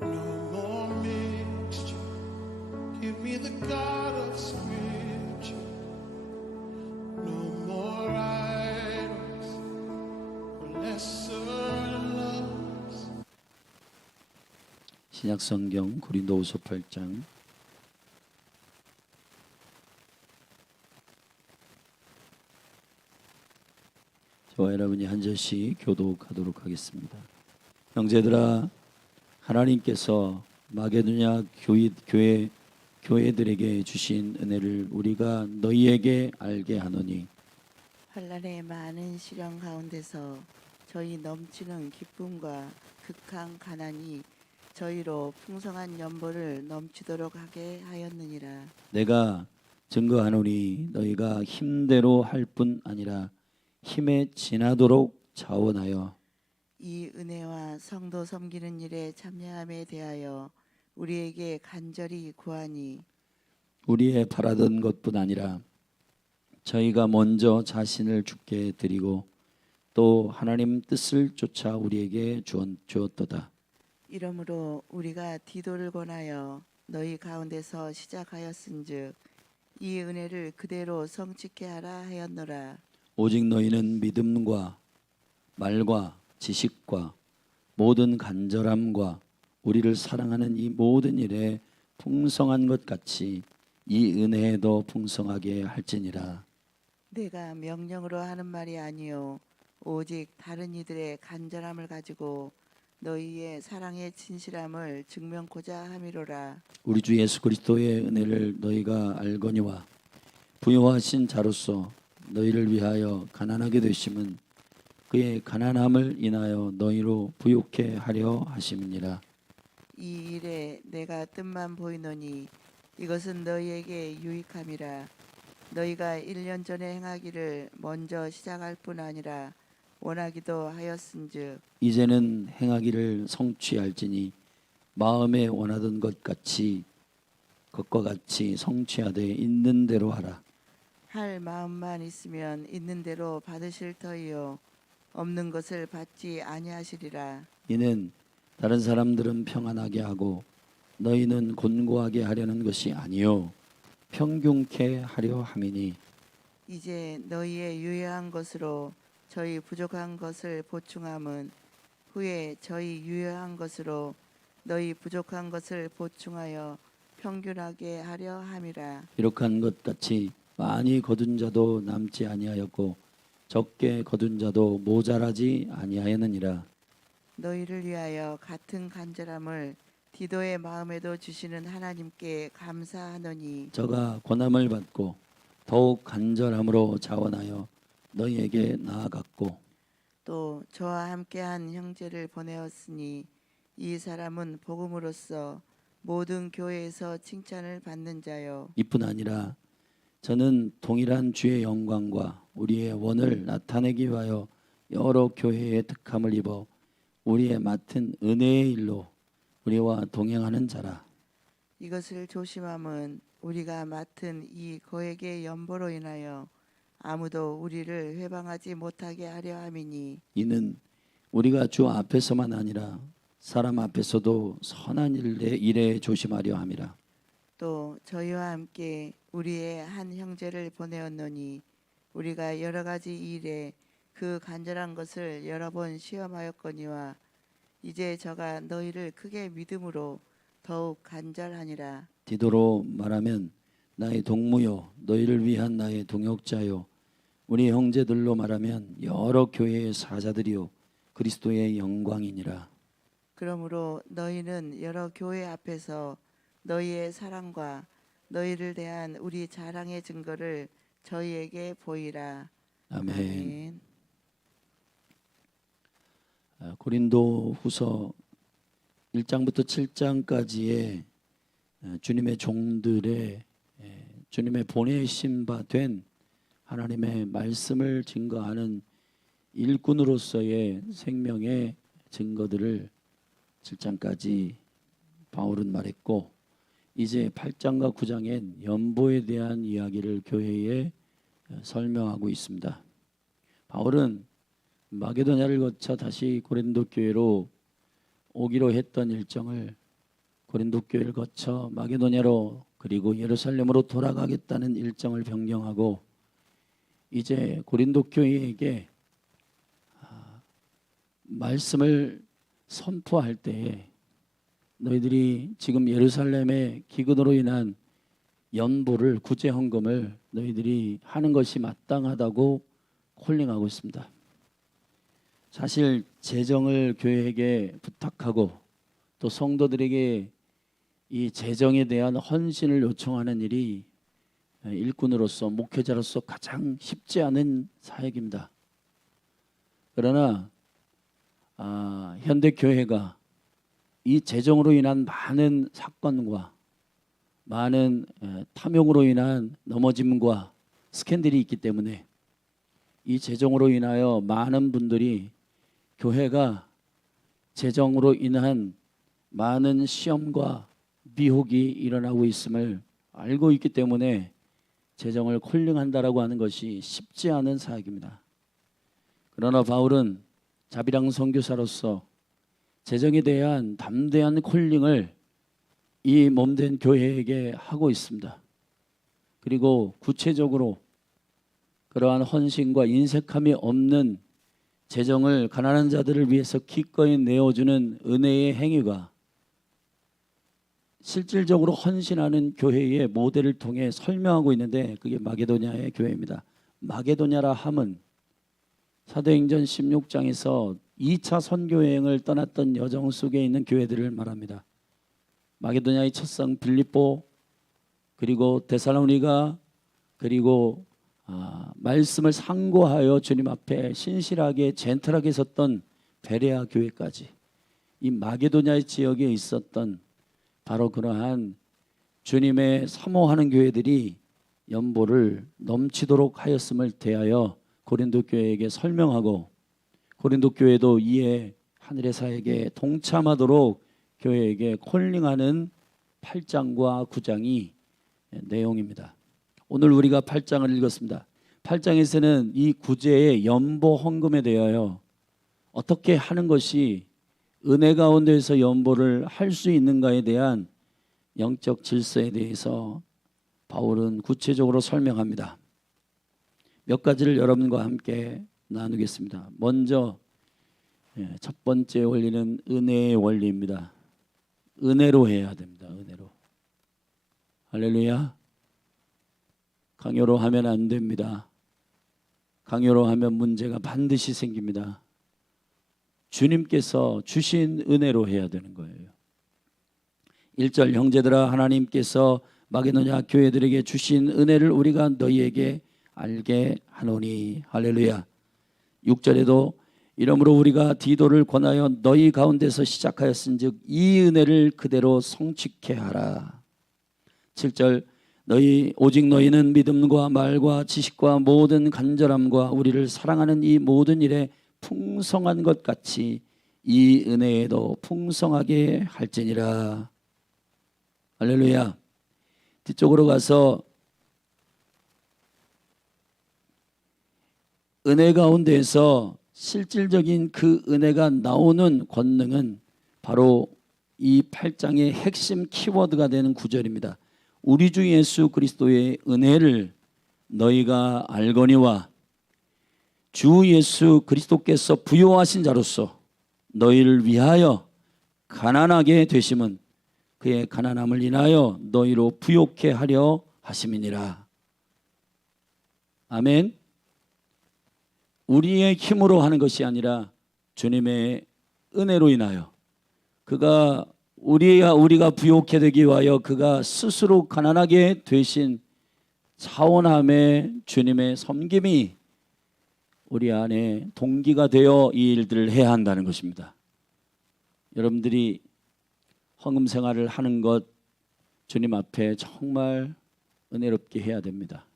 No more mixture. Give me the God of Scripture. No more idols or lesser loves. 신약성경 고린도후서 8장 저와 여러분이 한 절씩 교독하도록 하겠습니다. 형제들아, 하나님께서 마게도냐 교회들에게 주신 은혜를 우리가 너희에게 알게 하노니 환난의 많은 시련 가운데서 저희 넘치는 기쁨과 극한 가난이 저희로 풍성한 연보를 넘치도록 하게 하였느니라. 내가 증거하노니 너희가 힘대로 할 뿐 아니라 힘에 지나도록 자원하여 이 은혜와 성도 섬기는 일에 참여함에 대하여 우리에게 간절히 구하니 우리의 바라던 것뿐 아니라 저희가 먼저 자신을 주께 드리고 또 하나님 뜻을 쫓아 우리에게 주었도다. 이러므로 우리가 디도를 권하여 너희 가운데서 시작하였은즉 이 은혜를 그대로 성취케 하라 하였노라. 오직 너희는 믿음과 말과 지식과 모든 간절함과 우리를 사랑하는 이 모든 일에 풍성한 것 같이 이 은혜에도 풍성하게 할지니라. 내가 명령으로 하는 말이 아니요 오직 다른 이들의 간절함을 가지고 너희의 사랑의 진실함을 증명코자 함이로라. 우리 주 예수 그리스도의 은혜를 너희가 알거니와 부요하신 자로서 너희를 위하여 가난하게 되심은 그의 가난함을 인하여 너희로 부욕해 하려 하심이니라. 이 일에 내가 뜻만 보이노니 이것은 너희에게 유익함이라. 너희가 1년 전에 행하기를 먼저 시작할 뿐 아니라 원하기도 하였은즉 이제는 행하기를 성취할지니 마음에 원하던 것과 같이 성취하되 있는 대로 하라. 할 마음만 있으면 있는 대로 받으실 터이요 없는 것을 받지 아니하시리라. 이는 다른 사람들은 평안하게 하고 너희는 곤고하게 하려는 것이 아니요 평균케 하려 함이니 이제 너희의 유효한 것으로 저희 부족한 것을 보충함은 후에 저희 유효한 것으로 너희 부족한 것을 보충하여 평균하게 하려 함이라. 이렇게 한 것 같이 많이 거둔 자도 남지 아니하였고 적게 거둔 자도 모자라지 아니하였느니라. 너희를 위하여 같은 간절함을 디도의 마음에도 주시는 하나님께 감사하노니 저가 고난을 받고 더욱 간절함으로 자원하여 너희에게 나아갔고 또 저와 함께한 형제를 보내었으니 이 사람은 복음으로써 모든 교회에서 칭찬을 받는 자요 이뿐 아니라 저는 동일한 주의 영광과 우리의 원을 나타내기 위하여 여러 교회의 특함을 입어 우리의 맡은 은혜의 일로 우리와 동행하는 자라. 이것을 조심함은 우리가 맡은 이 거액의 연보로 인하여 아무도 우리를 회방하지 못하게 하려 함이니 이는 우리가 주 앞에서만 아니라 사람 앞에서도 선한 일에 조심하려 함이라. 또 저희와 함께 우리의 한 형제를 보내었노니 우리가 여러 가지 일에 그 간절한 것을 여러 번 시험하였거니와 이제 저가 너희를 크게 믿음으로 더욱 간절하니라. 디도로 말하면 나의 동무요 너희를 위한 나의 동역자요 우리 형제들로 말하면 여러 교회의 사자들이요 그리스도의 영광이니라. 그러므로 너희는 여러 교회 앞에서 너희의 사랑과 너희를 대한 우리 자랑의 증거를 저희에게 보이라. 아멘. 고린도 후서 1장부터 7장까지의 주님의 종들의 주님의 보내신 바 된 하나님의 말씀을 증거하는 일꾼으로서의 생명의 증거들을 7장까지 바울은 말했고 이제 8장과 9장엔 연보에 대한 이야기를 교회에 설명하고 있습니다. 바울은 마게도냐를 거쳐 다시 고린도 교회로 오기로 했던 일정을 고린도 교회를 거쳐 마게도냐로 그리고 예루살렘으로 돌아가겠다는 일정을 변경하고 이제 고린도 교회에게 말씀을 선포할 때에 너희들이 지금 예루살렘의 기근으로 인한 연보를 구제 헌금을 너희들이 하는 것이 마땅하다고 콜링하고 있습니다. 사실 재정을 교회에게 부탁하고 또 성도들에게 이 재정에 대한 헌신을 요청하는 일이 일꾼으로서 목회자로서 가장 쉽지 않은 사역입니다. 그러나 현대 교회가 이 재정으로 인한 많은 사건과 많은 탐욕으로 인한 넘어짐과 스캔들이 있기 때문에 이 재정으로 인하여 많은 분들이 교회가 재정으로 인한 많은 시험과 미혹이 일어나고 있음을 알고 있기 때문에 재정을 콜링한다라고 하는 것이 쉽지 않은 사역입니다. 그러나 바울은 자비랑 선교사로서 재정에 대한 담대한 콜링을 이 몸된 교회에게 하고 있습니다. 그리고 구체적으로 그러한 헌신과 인색함이 없는 재정을 가난한 자들을 위해서 기꺼이 내어주는 은혜의 행위가 실질적으로 헌신하는 교회의 모델을 통해 설명하고 있는데 그게 마게도냐의 교회입니다. 마게도냐라 함은 사도행전 16장에서 2차 선교여행을 떠났던 여정 속에 있는 교회들을 말합니다. 마게도냐의 첫성 빌립보, 그리고 데살로니가, 그리고 말씀을 상고하여 주님 앞에 신실하게 젠틀하게 섰던 베레아 교회까지 이 마게도냐의 지역에 있었던 바로 그러한 주님의 사모하는 교회들이 연보를 넘치도록 하였음을 대하여 고린도 교회에게 설명하고 고린도 교회도 이에 하늘의 사역에 동참하도록 교회에게 콜링하는 8장과 9장이 내용입니다. 오늘 우리가 8장을 읽었습니다. 8장에서는 이 구제의 연보 헌금에 대하여 어떻게 하는 것이 은혜 가운데에서 연보를 할 수 있는가에 대한 영적 질서에 대해서 바울은 구체적으로 설명합니다. 몇 가지를 여러분과 함께 나누겠습니다. 먼저 첫 번째 원리는 은혜의 원리입니다. 은혜로 해야 됩니다. 은혜로. 할렐루야. 강요로 하면 안 됩니다. 강요로 하면 문제가 반드시 생깁니다. 주님께서 주신 은혜로 해야 되는 거예요. 1절 형제들아 하나님께서 마게도냐 교회들에게 주신 은혜를 우리가 너희에게 알게 하노니. 할렐루야. 6절에도 이러므로 우리가 디도를 권하여 너희 가운데서 시작하였은즉 이 은혜를 그대로 성취케 하라. 7절 오직 너희는 믿음과 말과 지식과 모든 간절함과 우리를 사랑하는 이 모든 일에 풍성한 것 같이 이 은혜에도 풍성하게 할지니라. 할렐루야. 뒤쪽으로 가서 은혜 가운데에서 실질적인 그 은혜가 나오는 권능은 바로 이 8장의 핵심 키워드가 되는 구절입니다. 우리 주 예수 그리스도의 은혜를 너희가 알거니와 주 예수 그리스도께서 부요하신 자로서 너희를 위하여 가난하게 되심은 그의 가난함을 인하여 너희로 부요케 하려 하심이니라. 아멘. 우리의 힘으로 하는 것이 아니라 주님의 은혜로 인하여 우리가 부요케 되기 위하여 그가 스스로 가난하게 되신 차원함의 주님의 섬김이 우리 안에 동기가 되어 이 일들을 해야 한다는 것입니다. 여러분들이 헌금 생활을 하는 것 주님 앞에 정말 은혜롭게 해야 됩니다.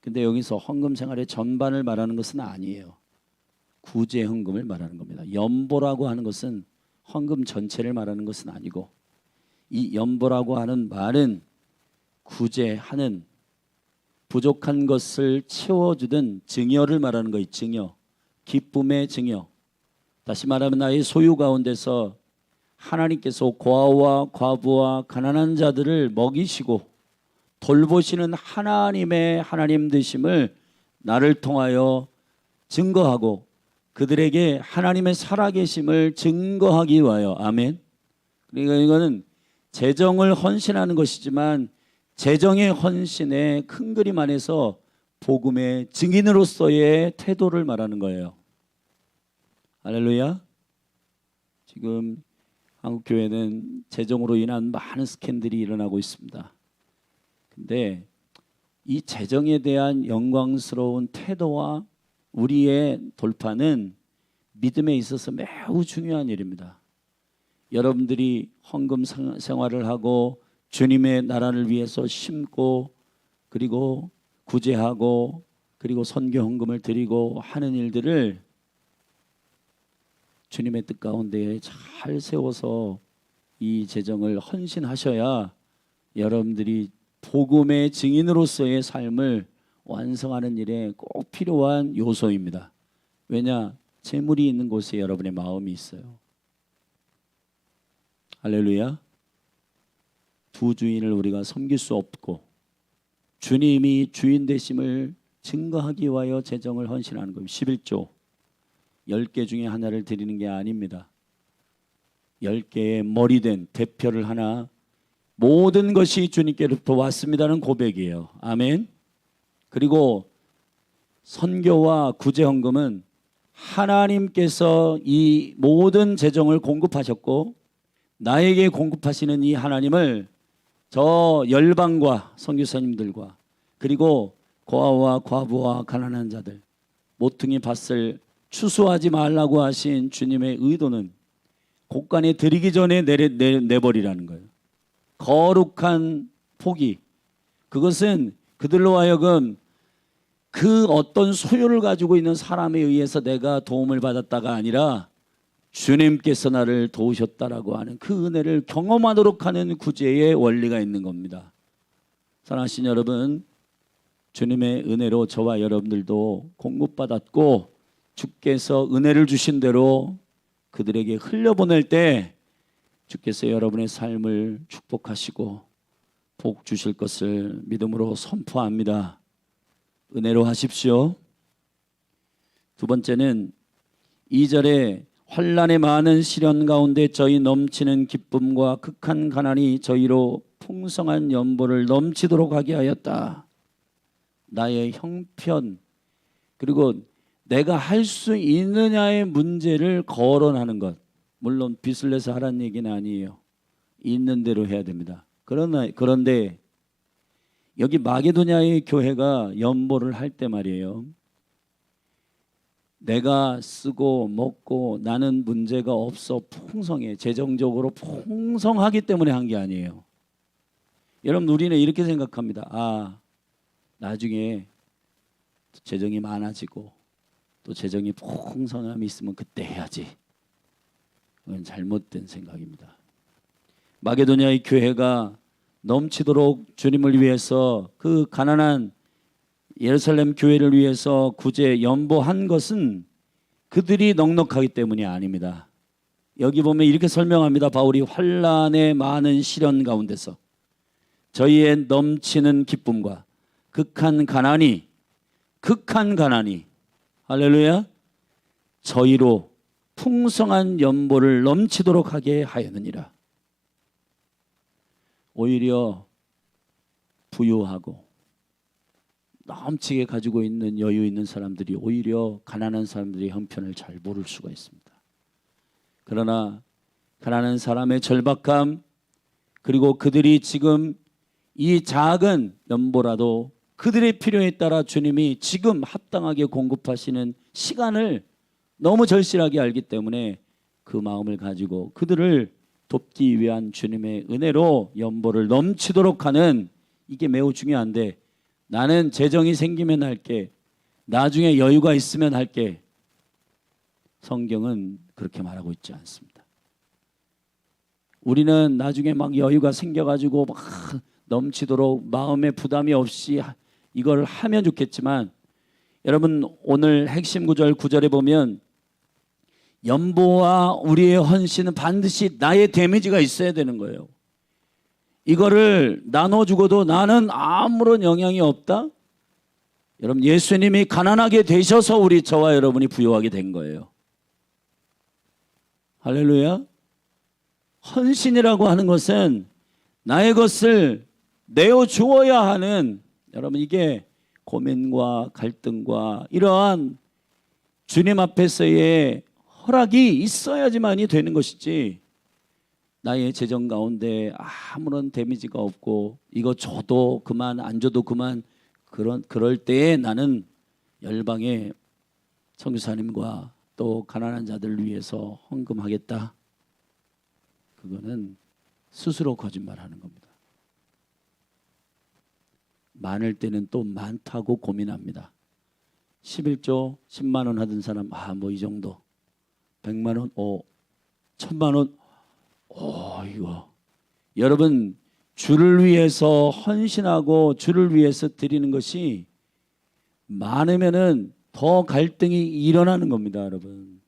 근데 여기서 헌금 생활의 전반을 말하는 것은 아니에요. 구제 헌금을 말하는 겁니다. 연보라고 하는 것은 헌금 전체를 말하는 것은 아니고 이 연보라고 하는 말은 구제하는 부족한 것을 채워주던 증여를 말하는 거예요. 증여, 기쁨의 증여. 다시 말하면 나의 소유 가운데서 하나님께서 고아와 과부와 가난한 자들을 먹이시고 돌보시는 하나님 되심을 나를 통하여 증거하고 그들에게 하나님의 살아계심을 증거하기 위하여. 아멘. 그러니까 이거는 재정을 헌신하는 것이지만 재정의 헌신의 큰 그림 안에서 복음의 증인으로서의 태도를 말하는 거예요. 할렐루야. 지금 한국교회는 재정으로 인한 많은 스캔들이 일어나고 있습니다. 근데 이 재정에 대한 영광스러운 태도와 우리의 돌파는 믿음에 있어서 매우 중요한 일입니다. 여러분들이 헌금 생활을 하고 주님의 나라를 위해서 심고 그리고 구제하고 그리고 선교 헌금을 드리고 하는 일들을 주님의 뜻 가운데 잘 세워서 이 재정을 헌신하셔야 여러분들이 복음의 증인으로서의 삶을 완성하는 일에 꼭 필요한 요소입니다. 왜냐? 재물이 있는 곳에 여러분의 마음이 있어요. 할렐루야. 두 주인을 우리가 섬길 수 없고 주님이 주인 되심을 증거하기 위하여 재정을 헌신하는 겁니다. 11조 10개 중에 하나를 드리는 게 아닙니다. 10개의 머리된 대표를 하나 모든 것이 주님께로부터 왔습니다는 고백이에요. 아멘. 그리고 선교와 구제헌금은 하나님께서 이 모든 재정을 공급하셨고 나에게 공급하시는 이 하나님을 저 열방과 선교사님들과 그리고 고아와 과부와 가난한 자들 모퉁이 밭을 추수하지 말라고 하신 주님의 의도는 곳간에 드리기 전에 내버리라는 거예요. 거룩한 포기. 그것은 그들로 하여금 그 어떤 소유를 가지고 있는 사람에 의해서 내가 도움을 받았다가 아니라 주님께서 나를 도우셨다라고 하는 그 은혜를 경험하도록 하는 구제의 원리가 있는 겁니다. 사랑하신 여러분, 주님의 은혜로 저와 여러분들도 공급받았고 주께서 은혜를 주신 대로 그들에게 흘려보낼 때 주께서 여러분의 삶을 축복하시고 복 주실 것을 믿음으로 선포합니다. 은혜로 하십시오. 두 번째는 2절에 환난의 많은 시련 가운데 저희 넘치는 기쁨과 극한 가난이 저희로 풍성한 연보를 넘치도록 하게 하였다. 나의 형편 그리고 내가 할 수 있느냐의 문제를 거론하는 것. 물론 빚을 내서 하라는 얘기는 아니에요. 있는 대로 해야 됩니다. 그런데 여기 마게도냐의 교회가 연보를 할 때 말이에요. 내가 쓰고 먹고 나는 문제가 없어 풍성해. 재정적으로 풍성하기 때문에 한 게 아니에요. 여러분 우리는 이렇게 생각합니다. 나중에 재정이 많아지고 또 재정이 풍성함이 있으면 그때 해야지. 그건 잘못된 생각입니다. 마게도냐의 교회가 넘치도록 주님을 위해서 그 가난한 예루살렘 교회를 위해서 구제 연보한 것은 그들이 넉넉하기 때문이 아닙니다. 여기 보면 이렇게 설명합니다. 바울이 환난의 많은 시련 가운데서 저희의 넘치는 기쁨과 극한 가난이 할렐루야 저희로 풍성한 연보를 넘치도록 하게 하였느니라. 오히려 부유하고 넘치게 가지고 있는 여유 있는 사람들이 오히려 가난한 사람들의 형편을 잘 모를 수가 있습니다. 그러나 가난한 사람의 절박함 그리고 그들이 지금 이 작은 연보라도 그들의 필요에 따라 주님이 지금 합당하게 공급하시는 시간을 너무 절실하게 알기 때문에 그 마음을 가지고 그들을 돕기 위한 주님의 은혜로 연보를 넘치도록 하는 이게 매우 중요한데 나는 재정이 생기면 할게 나중에 여유가 있으면 할게 성경은 그렇게 말하고 있지 않습니다. 우리는 나중에 막 여유가 생겨가지고 막 넘치도록 마음의 부담이 없이 이걸 하면 좋겠지만 여러분 오늘 핵심 구절 9절에 보면 연보와 우리의 헌신은 반드시 나의 데미지가 있어야 되는 거예요. 이거를 나눠주고도 나는 아무런 영향이 없다? 여러분, 예수님이 가난하게 되셔서 저와 여러분이 부유하게 된 거예요. 할렐루야. 헌신이라고 하는 것은 나의 것을 내어주어야 하는, 여러분, 이게 고민과 갈등과 이러한 주님 앞에서의 허락이 있어야지만이 되는 것이지, 나의 재정 가운데 아무런 데미지가 없고 이거 줘도 그만 안 줘도 그만, 그럴 때에 나는 열방의 선교사님과 또 가난한 자들을 위해서 헌금하겠다, 그거는 스스로 거짓말하는 겁니다. 많을 때는 또 많다고 고민합니다. 11조 10만 원 하던 사람, 뭐 이 정도, 100만 원, 1000만 원, 이거. 여러분, 주를 위해서 헌신하고 주를 위해서 드리는 것이 많으면은 더 갈등이 일어나는 겁니다, 여러분.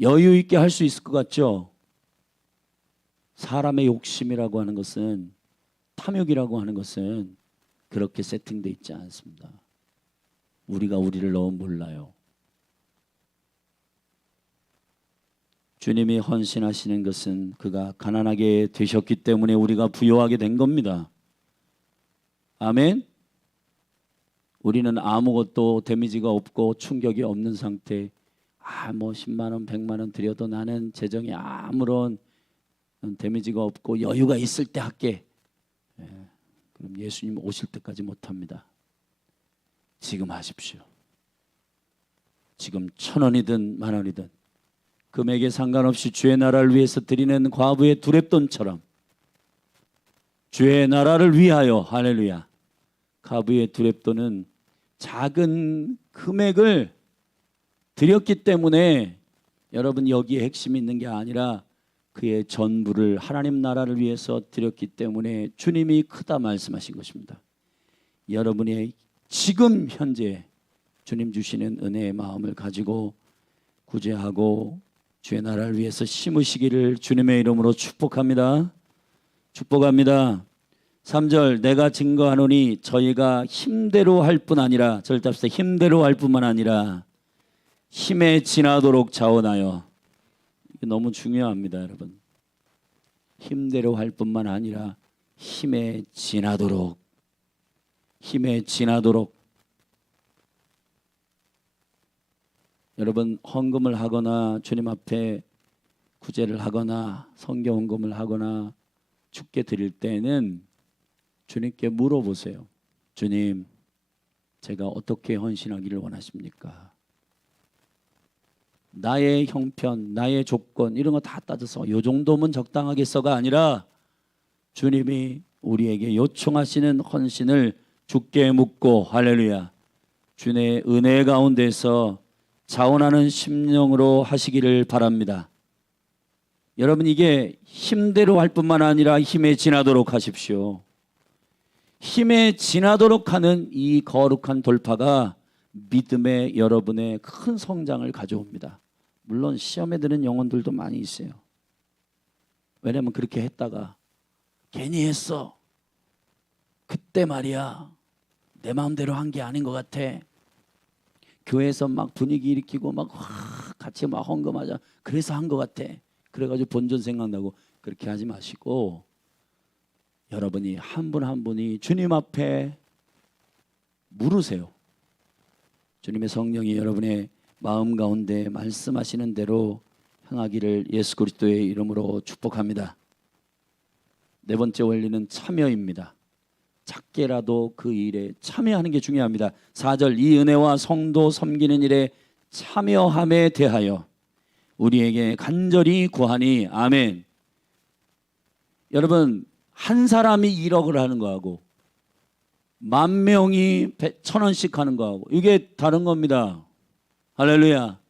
여유 있게 할 수 있을 것 같죠? 사람의 욕심이라고 하는 것은, 탐욕이라고 하는 것은 그렇게 세팅되어 있지 않습니다. 우리가 우리를 너무 몰라요. 주님이 헌신하시는 것은 그가 가난하게 되셨기 때문에 우리가 부유하게 된 겁니다. 아멘. 우리는 아무것도 데미지가 없고 충격이 없는 상태, 뭐 10만 원, 100만 원 드려도 나는 재정에 아무런 데미지가 없고 여유가 있을 때 할게. 그럼 예수님 오실 때까지 못합니다. 지금 하십시오. 지금 1,000원이든 10,000원이든 금액에 상관없이 주의 나라를 위해서 드리는 과부의 두렙돈처럼 주의 나라를 위하여, 할렐루야. 과부의 두렙돈은 작은 금액을 드렸기 때문에 여러분, 여기에 핵심이 있는 게 아니라 그의 전부를 하나님 나라를 위해서 드렸기 때문에 주님이 크다 말씀하신 것입니다. 여러분의 지금 현재 주님 주시는 은혜의 마음을 가지고 구제하고 주의 나라를 위해서 심으시기를 주님의 이름으로 축복합니다. 축복합니다. 3절, 내가 증거하노니 저희가 힘대로 할 뿐 아니라, 절답시다. 힘대로 할 뿐만 아니라 힘에 지나도록 자원하여. 이게 너무 중요합니다, 여러분. 힘대로 할 뿐만 아니라 힘에 지나도록, 힘에 지나도록. 여러분, 헌금을 하거나 주님 앞에 구제를 하거나 성경 헌금을 하거나 주께 드릴 때는 주님께 물어보세요. 주님, 제가 어떻게 헌신하기를 원하십니까? 나의 형편, 나의 조건 이런 거 다 따져서 요 정도면 적당하겠어가 아니라 주님이 우리에게 요청하시는 헌신을 주께 묻고, 할렐루야, 주의 은혜 가운데서 자원하는 심령으로 하시기를 바랍니다. 여러분, 이게 힘대로 할 뿐만 아니라 힘에 지나도록 하십시오. 힘에 지나도록 하는 이 거룩한 돌파가 믿음의 여러분의 큰 성장을 가져옵니다. 물론 시험에 드는 영혼들도 많이 있어요. 왜냐하면 그렇게 했다가 괜히 했어, 그때 말이야 내 마음대로 한 게 아닌 것 같아, 교회에서 막 분위기 일으키고 막 같이 막 헌금하자, 그래서 한 것 같아, 그래가지고 본전 생각나고, 그렇게 하지 마시고 여러분이 한 분 한 분이 주님 앞에 물으세요. 주님의 성령이 여러분의 마음 가운데 말씀하시는 대로 행하기를 예수 그리스도의 이름으로 축복합니다. 네 번째 원리는 참여입니다. 작게라도 그 일에 참여하는 게 중요합니다. 4절, 이 은혜와 성도 섬기는 일에 참여함에 대하여 우리에게 간절히 구하니. 아멘. 여러분, 한 사람이 1억을 하는 거하고 10,000명이 1,000원씩 하는 거하고 이게 다른 겁니다. 할렐루야.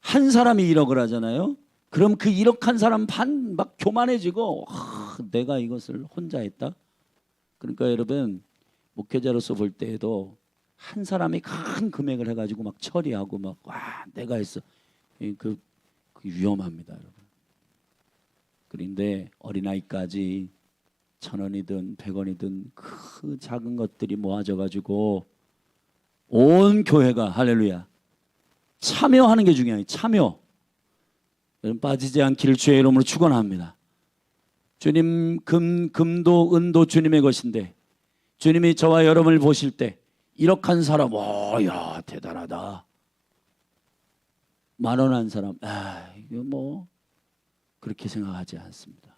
한 사람이 1억을 하잖아요. 그럼 그 1억 한 사람 반 막 교만해지고, 내가 이것을 혼자 했다. 그러니까 여러분, 목회자로서 볼 때에도 한 사람이 큰 금액을 해가지고 막 처리하고 막 와 내가 했어. 그 위험합니다, 여러분. 그런데 어린아이까지 1,000원이든 100원이든 그 작은 것들이 모아져가지고 온 교회가 할렐루야 참여하는 게 중요해요. 참여. 여러분 빠지지 않기를 주의 이름으로 축원합니다. 주님 금도 은도 주님의 것인데 주님이 저와 여러분을 보실 때 1억 한 사람 야 대단하다. 10,000원 한 사람 이거 뭐 그렇게 생각하지 않습니다.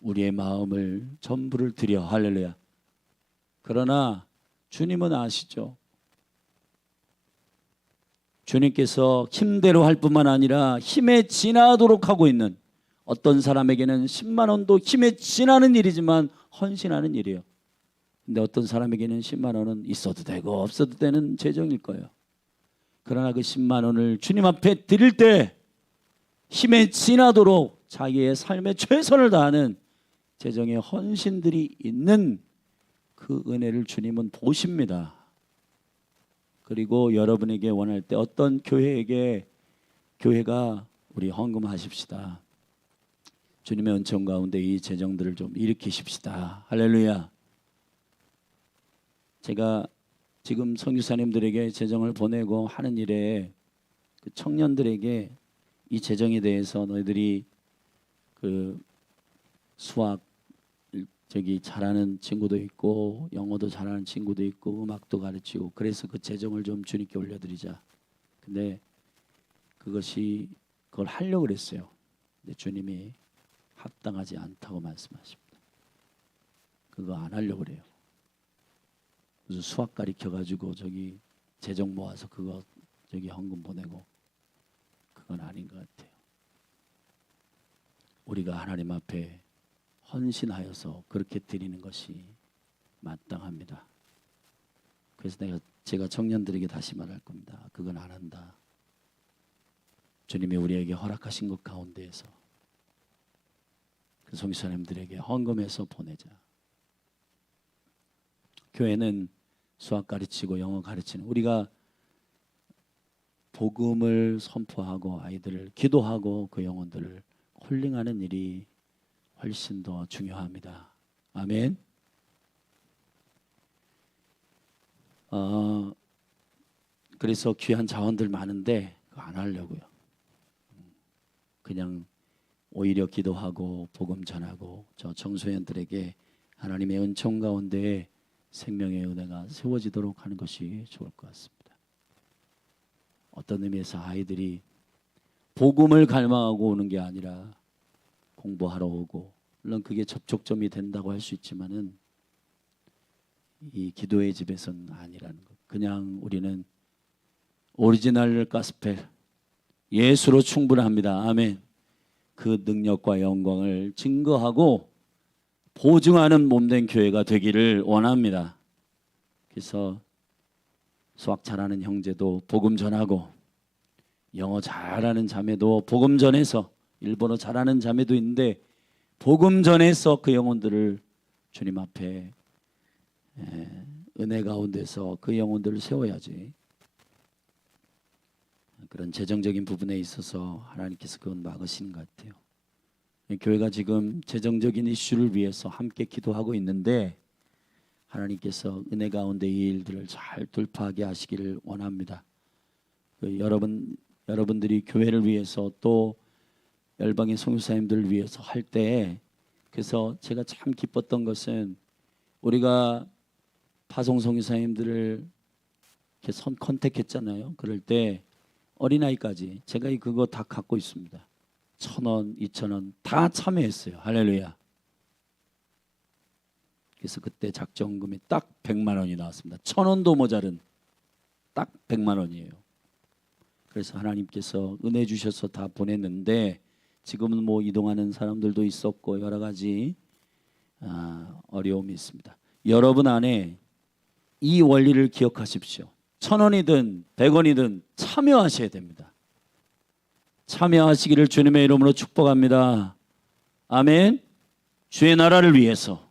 우리의 마음을 전부를 드려 할렐루야. 그러나 주님은 아시죠. 주님께서 힘대로 할 뿐만 아니라 힘에 지나도록 하고 있는 어떤 사람에게는 10만 원도 힘에 지나는 일이지만 헌신하는 일이에요. 근데 어떤 사람에게는 10만 원은 있어도 되고 없어도 되는 재정일 거예요. 그러나 그 10만 원을 주님 앞에 드릴 때 힘에 지나도록 자기의 삶에 최선을 다하는 재정의 헌신들이 있는 그 은혜를 주님은 보십니다. 그리고 여러분에게 원할 때 어떤 교회가 우리 헌금하십시다. 주님의 은총 가운데 이 재정들을 좀 일으키십시다. 할렐루야. 제가 지금 선교사님들에게 재정을 보내고 하는 일에 그 청년들에게 이 재정에 대해서 너희들이 그 수학 잘하는 친구도 있고 영어도 잘하는 친구도 있고 음악도 가르치고 그래서 그 재정을 좀 주님께 올려드리자. 근데 그걸 하려고 그랬어요. 근데 주님이 합당하지 않다고 말씀하십니다. 그거 안 하려고 그래요. 무슨 수학 가르쳐가지고 저기 재정 모아서 그거 저기 헌금 보내고 그건 아닌 것 같아요. 우리가 하나님 앞에 헌신하여서 그렇게 드리는 것이 마땅합니다. 그래서 제가 청년들에게 다시 말할 겁니다. 그건 안 한다. 주님이 우리에게 허락하신 것 가운데에서 그 선교사님들에게 헌금해서 보내자. 교회는 수학 가르치고 영어 가르치는 우리가 복음을 선포하고 아이들을 기도하고 그 영혼들을 홀링하는 일이 훨씬 더 중요합니다. 아멘. 그래서 귀한 자원들 많은데 그거 안 하려고요. 그냥 오히려 기도하고 복음 전하고 저 청소년들에게 하나님의 은총 가운데 생명의 은혜가 세워지도록 하는 것이 좋을 것 같습니다. 어떤 의미에서 아이들이 복음을 갈망하고 오는 게 아니라 공부하러 오고 물론 그게 접촉점이 된다고 할 수 있지만은 이 기도의 집에서는 아니라는 것. 그냥 우리는 오리지널 가스펠 예수로 충분합니다. 아멘. 그 능력과 영광을 증거하고 보증하는 몸된 교회가 되기를 원합니다. 그래서 수학 잘하는 형제도 복음 전하고 영어 잘하는 자매도 복음 전해서 일본어 잘하는 자매도 있는데 복음 전해서 그 영혼들을 주님 앞에 은혜 가운데서 그 영혼들을 세워야지. 그런 재정적인 부분에 있어서 하나님께서 그건 막으시는 것 같아요. 교회가 지금 재정적인 이슈를 위해서 함께 기도하고 있는데 하나님께서 은혜 가운데 이 일들을 잘 돌파하게 하시기를 원합니다. 여러분들이 교회를 위해서 또 열방의 선교사님들을 위해서 할 때 그래서 제가 참 기뻤던 것은 우리가 파송 선교사님들을 이렇게 컨택했잖아요. 그럴 때 어린아이까지 제가 그거 다 갖고 있습니다. 1,000원, 2,000원 다 참여했어요. 할렐루야. 그래서 그때 작정금이 딱 100만 원이 나왔습니다. 1,000원도 모자른 딱 100만 원이에요. 그래서 하나님께서 은혜 주셔서 다 보냈는데 지금은 뭐 이동하는 사람들도 있었고 여러 가지 어려움이 있습니다. 여러분 안에 이 원리를 기억하십시오. 1,000원이든 100원이든 참여하셔야 됩니다. 참여하시기를 주님의 이름으로 축복합니다. 아멘. 주의 나라를 위해서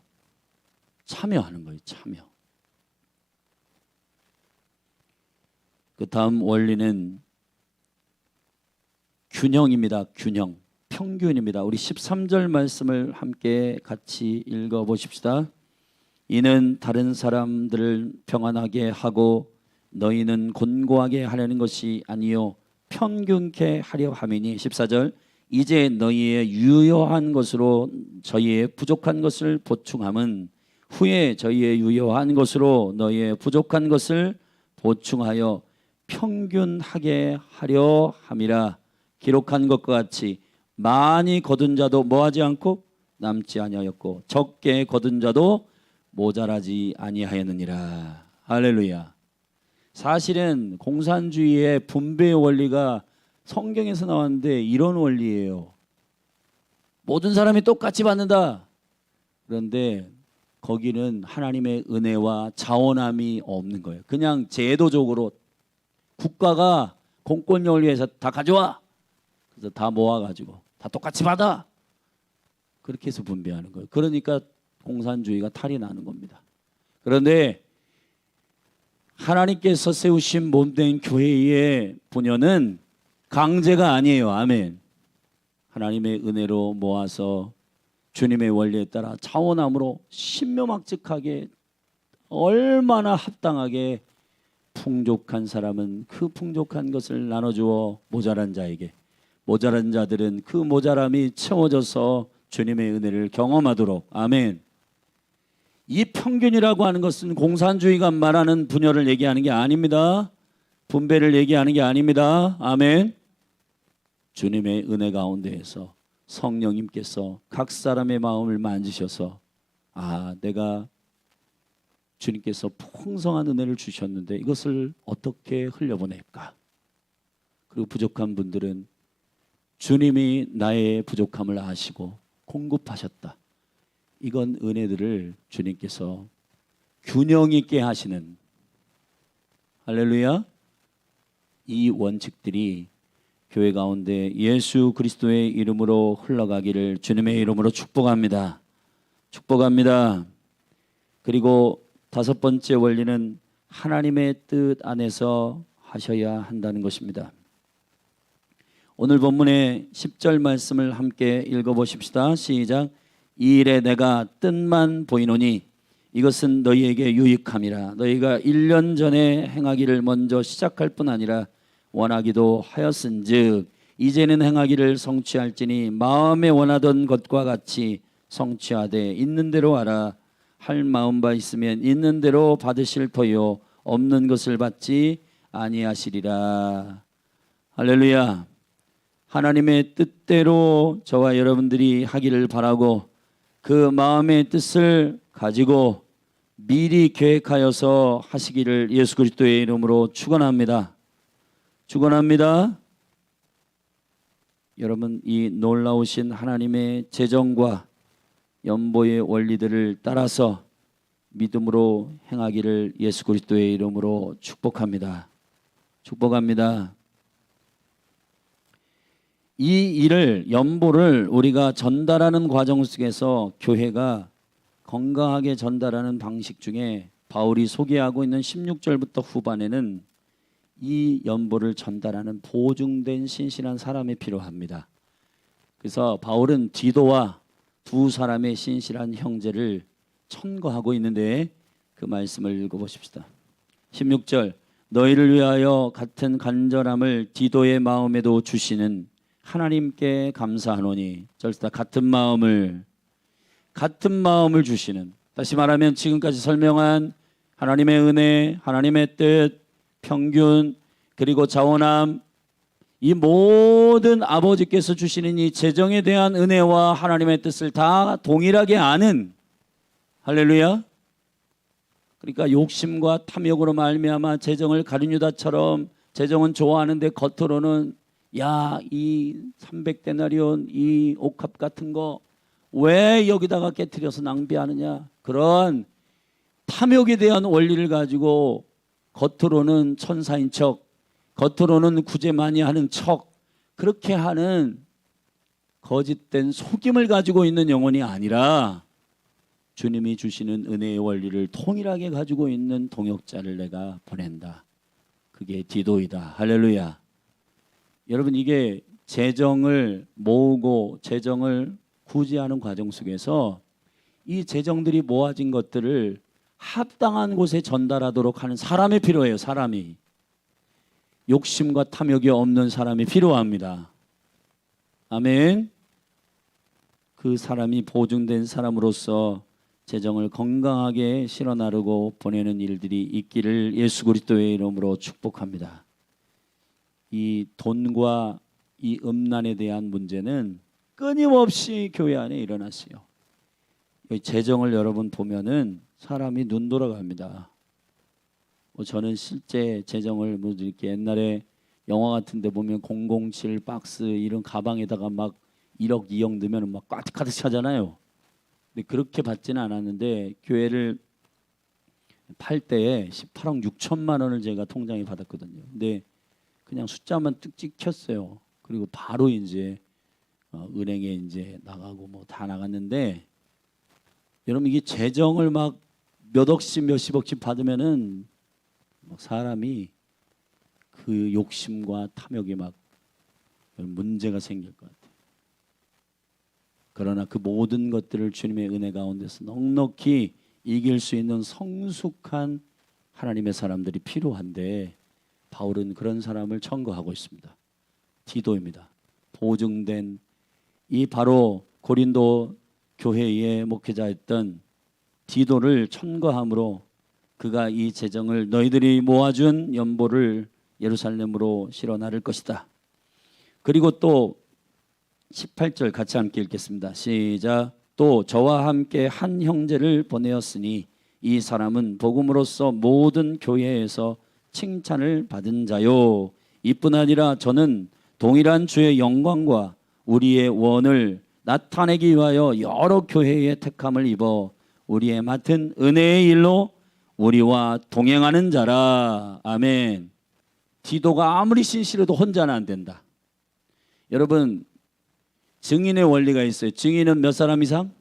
참여하는 거예요. 참여. 그 다음 원리는 균형입니다. 균형. 평균입니다. 우리 13절 말씀을 함께 같이 읽어 보십시다. 이는 다른 사람들을 평안하게 하고 너희는 곤고하게 하려는 것이 아니요 평균케 하려 함이니. 14절 이제 너희의 유효한 것으로 저희의 부족한 것을 보충함은 후에 저희의 유효한 것으로 너희의 부족한 것을 보충하여 평균하게 하려 함이라. 기록한 것과 같이 많이 거둔 자도 뭐하지 않고 남지 아니하였고 적게 거둔 자도 모자라지 아니하였느니라. 할렐루야. 사실은 공산주의의 분배의 원리가 성경에서 나왔는데 이런 원리예요. 모든 사람이 똑같이 받는다. 그런데 거기는 하나님의 은혜와 자원함이 없는 거예요. 그냥 제도적으로 국가가 공권력을 위해서 다 가져와. 그래서 다 모아가지고 다 똑같이 받아. 그렇게 해서 분배하는 거예요. 그러니까 공산주의가 탈이 나는 겁니다. 그런데 하나님께서 세우신 몸된 교회의 분열은 강제가 아니에요. 아멘. 하나님의 은혜로 모아서 주님의 원리에 따라 자원함으로 신묘막측하게 얼마나 합당하게 풍족한 사람은 그 풍족한 것을 나눠주어 모자란 자에게, 모자란 자들은 그 모자람이 채워져서 주님의 은혜를 경험하도록. 아멘. 이 평균이라고 하는 것은 공산주의가 말하는 분열을 얘기하는 게 아닙니다. 분배를 얘기하는 게 아닙니다. 아멘. 주님의 은혜 가운데에서 성령님께서 각 사람의 마음을 만지셔서 내가 주님께서 풍성한 은혜를 주셨는데 이것을 어떻게 흘려보낼까? 그리고 부족한 분들은 주님이 나의 부족함을 아시고 공급하셨다. 이건 은혜들을 주님께서 균형 있게 하시는, 할렐루야, 이 원칙들이 교회 가운데 예수 그리스도의 이름으로 흘러가기를 주님의 이름으로 축복합니다. 축복합니다. 그리고 다섯 번째 원리는 하나님의 뜻 안에서 하셔야 한다는 것입니다. 오늘 본문의 10절 말씀을 함께 읽어보십시다. 시작. 이 일에 내가 뜻만 보이노니 이것은 너희에게 유익함이라. 너희가 1년 전에 행하기를 먼저 시작할 뿐 아니라 원하기도 하였은즉 이제는 행하기를 성취할지니 마음에 원하던 것과 같이 성취하되 있는 대로 하라. 할 마음 바 있으면 있는 대로 받으실 터요 없는 것을 받지 아니하시리라. 할렐루야. 하나님의 뜻대로 저와 여러분들이 하기를 바라고 그 마음의 뜻을 가지고 미리 계획하여서 하시기를 예수 그리스도의 이름으로 축원합니다. 축원합니다. 여러분, 이 놀라우신 하나님의 재정과 연보의 원리들을 따라서 믿음으로 행하기를 예수 그리스도의 이름으로 축복합니다. 축복합니다. 이 일을, 연보를 우리가 전달하는 과정 속에서 교회가 건강하게 전달하는 방식 중에 바울이 소개하고 있는 16절부터 후반에는 이 연보를 전달하는 보증된 신실한 사람이 필요합니다. 그래서 바울은 디도와 두 사람의 신실한 형제를 천거하고 있는데 그 말씀을 읽어보십시다. 16절 너희를 위하여 같은 간절함을 디도의 마음에도 주시는 하나님께 감사하노니. 절다 같은 마음을 주시는, 다시 말하면 지금까지 설명한 하나님의 은혜, 하나님의 뜻, 평균, 그리고 자원함, 이 모든 아버지께서 주시는 이 재정에 대한 은혜와 하나님의 뜻을 다 동일하게 아는, 할렐루야. 그러니까 욕심과 탐욕으로 말미암아 재정을 가룟유다처럼 재정은 좋아하는데 겉으로는 이 300데나리온 이 옥합 같은 거 왜 여기다가 깨트려서 낭비하느냐, 그런 탐욕에 대한 원리를 가지고 겉으로는 천사인 척, 겉으로는 구제 많이 하는 척, 그렇게 하는 거짓된 속임을 가지고 있는 영혼이 아니라 주님이 주시는 은혜의 원리를 통일하게 가지고 있는 동역자를 내가 보낸다. 그게 디도이다. 할렐루야. 여러분, 이게 재정을 모으고 재정을 구제하는 과정 속에서 이 재정들이 모아진 것들을 합당한 곳에 전달하도록 하는 사람이 필요해요. 사람이. 욕심과 탐욕이 없는 사람이 필요합니다. 아멘. 그 사람이 보증된 사람으로서 재정을 건강하게 실어 나르고 보내는 일들이 있기를 예수 그리스도의 이름으로 축복합니다. 이 돈과 이 음란에 대한 문제는 끊임없이 교회 안에 일어났어요. 재정을 여러분 보면은 사람이 눈 돌아갑니다. 저는 실제 재정을 이렇게 옛날에 영화 같은 데 보면 007 박스 이런 가방에다가 막 1억 2억 넣으면 막 가득 차잖아요. 근데 그렇게 받지는 않았는데 교회를 팔 때에 18억 6천만 원을 제가 통장에 받았거든요. 근데 그냥 숫자만 뚝 찍혔어요. 그리고 바로 이제 은행에 이제 나가고 뭐 다 나갔는데, 여러분 이게 재정을 막 몇 억씩 몇십억씩 받으면은 막 사람이 그 욕심과 탐욕이 막 문제가 생길 것 같아요. 그러나 그 모든 것들을 주님의 은혜 가운데서 넉넉히 이길 수 있는 성숙한 하나님의 사람들이 필요한데, 바울은 그런 사람을 청구하고 있습니다. 디도입니다. 보증된 이 바로 고린도 교회의 목회자였던 디도를 청구함으로 그가 이 재정을 너희들이 모아준 연보를 예루살렘으로 실어 나를 것이다. 그리고 또 18절 같이 함께 읽겠습니다. 시작. 또 저와 함께 한 형제를 보내었으니 이 사람은 복음으로써 모든 교회에서 칭찬을 받은 자요. 이뿐 아니라 저는 동일한 주의 영광과 우리의 원을 나타내기 위하여 여러 교회의 택함을 입어 우리의 맡은 은혜의 일로 우리와 동행하는 자라. 아멘. 디도가 아무리 신실해도 혼자는 안 된다. 여러분, 증인의 원리가 있어요. 증인은 몇 사람 이상?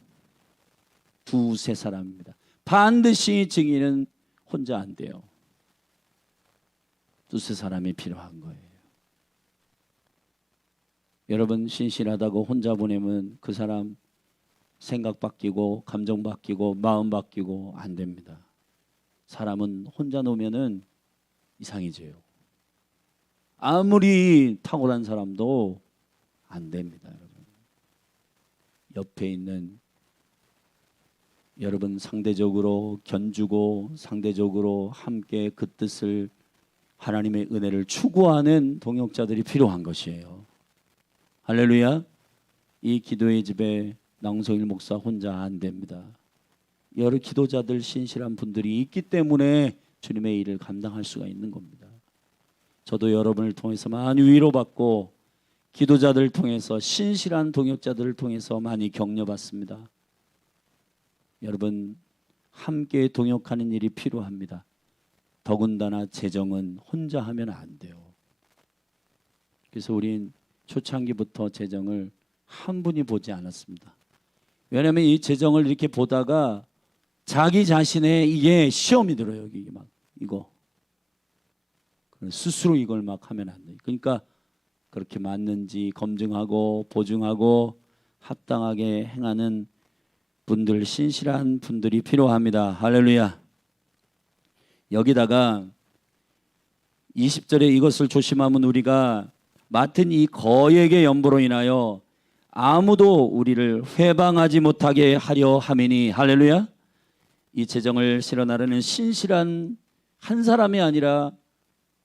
두세 사람입니다. 반드시 증인은 혼자 안 돼요. 두세 사람이 필요한 거예요. 여러분, 신실하다고 혼자 보내면 그 사람 생각 바뀌고 감정 바뀌고 마음 바뀌고 안 됩니다. 사람은 혼자 놓으면은 이상해져요. 아무리 탁월한 사람도 안 됩니다. 여러분. 옆에 있는 여러분, 상대적으로 견주고 상대적으로 함께 그 뜻을, 하나님의 은혜를 추구하는 동역자들이 필요한 것이에요. 할렐루야. 이 기도의 집에 나홍성일 목사 혼자 안 됩니다. 여러 기도자들, 신실한 분들이 있기 때문에 주님의 일을 감당할 수가 있는 겁니다. 저도 여러분을 통해서 많이 위로받고 기도자들을 통해서, 신실한 동역자들을 통해서 많이 격려받습니다. 여러분, 함께 동역하는 일이 필요합니다. 더군다나 재정은 혼자 하면 안 돼요. 그래서 우린 초창기부터 재정을 한 분이 보지 않았습니다. 왜냐하면 이 재정을 이렇게 보다가 자기 자신의 이게 시험이 들어요. 이게 막 이거 스스로 이걸 막 하면 안 돼요. 그러니까 그렇게 맞는지 검증하고 보증하고 합당하게 행하는 분들, 신실한 분들이 필요합니다. 할렐루야. 여기다가 20절에 이것을 조심하면 우리가 맡은 이 거액의 연보로 인하여 아무도 우리를 회방하지 못하게 하려 함이니. 할렐루야. 이 재정을 실어 나르는 신실한 한 사람이 아니라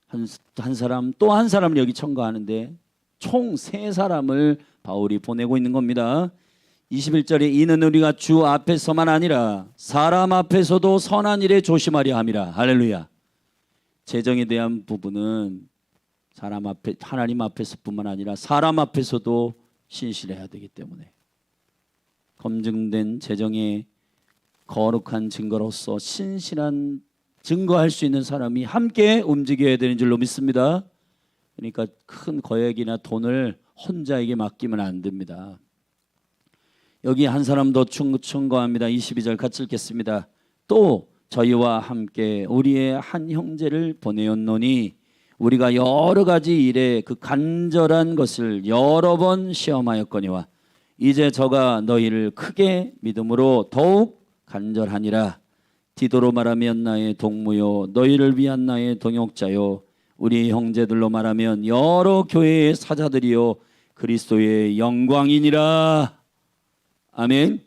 한 사람 또 한 사람을 여기 첨가하는데 총 세 사람을 바울이 보내고 있는 겁니다. 21절에 이는 우리가 주 앞에서만 아니라 사람 앞에서도 선한 일에 조심하려 함이라. 할렐루야. 재정에 대한 부분은 사람 앞에, 하나님 앞에서뿐만 아니라 사람 앞에서도 신실해야 되기 때문에 검증된 재정의 거룩한 증거로서 신실한 증거할 수 있는 사람이 함께 움직여야 되는 줄로 믿습니다. 그러니까 큰 거액이나 돈을 혼자에게 맡기면 안 됩니다. 여기 한 사람 더 충고합니다. 22절 같이 읽겠습니다. 또 저희와 함께 우리의 한 형제를 보내었노니 우리가 여러 가지 일에 그 간절한 것을 여러 번 시험하였거니와 이제 저가 너희를 크게 믿음으로 더욱 간절하니라. 디도로 말하면 나의 동무요 너희를 위한 나의 동역자요 우리 형제들로 말하면 여러 교회의 사자들이요 그리스도의 영광이니라. 아멘.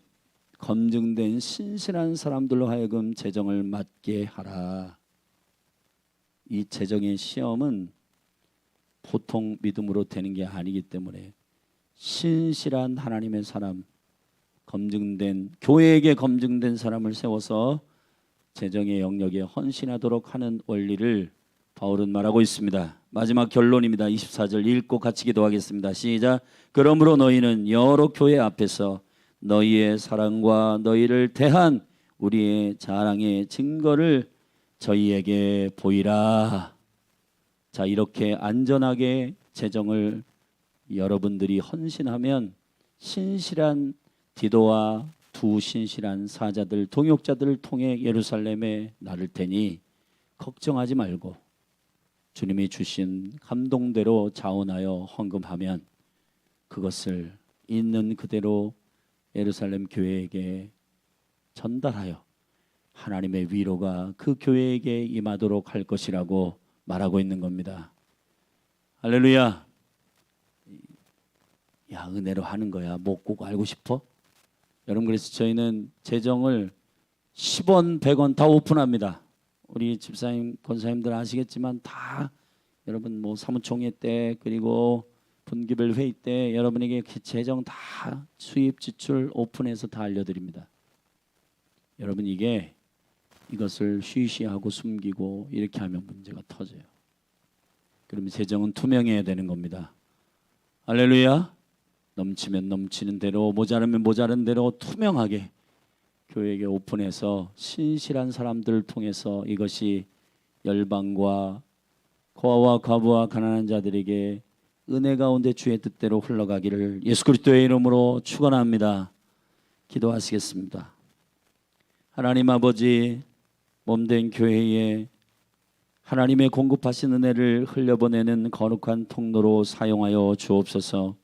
검증된 신실한 사람들로 하여금 재정을 맡게 하라. 이 재정의 시험은 보통 믿음으로 되는 게 아니기 때문에 신실한 하나님의 사람, 검증된 교회에게 검증된 사람을 세워서 재정의 영역에 헌신하도록 하는 원리를 바울은 말하고 있습니다. 마지막 결론입니다. 24절 읽고 같이 기도하겠습니다. 시작. 그러므로 너희는 여러 교회 앞에서 너희의 사랑과 너희를 대한 우리의 자랑의 증거를 저희에게 보이라. 자, 이렇게 안전하게 재정을 여러분들이 헌신하면 신실한 디도와 두 신실한 사자들 동역자들을 통해 예루살렘에 나를 테니 걱정하지 말고 주님이 주신 감동대로 자원하여 헌금하면 그것을 있는 그대로 예루살렘 교회에게 전달하여 하나님의 위로가 그 교회에게 임하도록 할 것이라고 말하고 있는 겁니다. 할렐루야. 야, 은혜로 하는 거야. 뭐 꼭 알고 싶어? 여러분, 그래서 저희는 재정을 10원, 100원 다 오픈합니다. 우리 집사님, 권사님들 아시겠지만 다 여러분 뭐 사무총회 때 그리고 분기별 회의 때 여러분에게 재정 다 수입 지출 오픈해서 다 알려드립니다. 여러분 이것을 쉬쉬하고 숨기고 이렇게 하면 문제가 터져요. 그러면 재정은 투명해야 되는 겁니다. 할렐루야. 넘치면 넘치는 대로 모자르면 모자른 대로 투명하게 교회에게 오픈해서 신실한 사람들을 통해서 이것이 열방과 고아와 과부와 가난한 자들에게 은혜 가운데 주의 뜻대로 흘러가기를 예수 그리스도의 이름으로 축원합니다. 기도하시겠습니다. 하나님 아버지, 몸된 교회에 하나님의 공급하신 은혜를 흘려보내는 거룩한 통로로 사용하여 주옵소서.